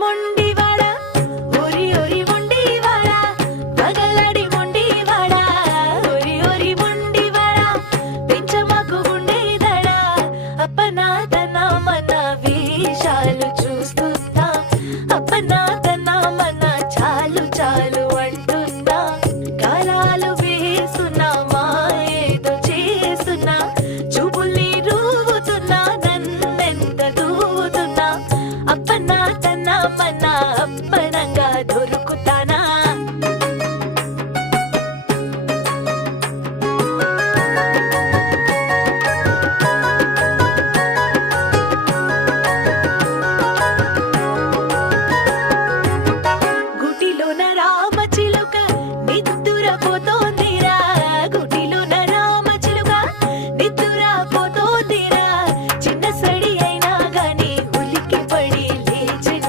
మొండివాడ ఒరి ఒరి మొండివాడ పగలడి మొండివాడ ఒరి ఒరి మొండివాడ పెంచమాకు గుండెదడ అప్పనాదన మన వేషాలు చూస్తున్నా అప్పనాదన మన చాలు చాలు అంటున్నా కాలాలు వేస్తున్నా మాయేదో చేస్తున్నా చూపుల్ని రూవుతున్నా నన్నెంత దూవుతున్నా అప్పనాదన మన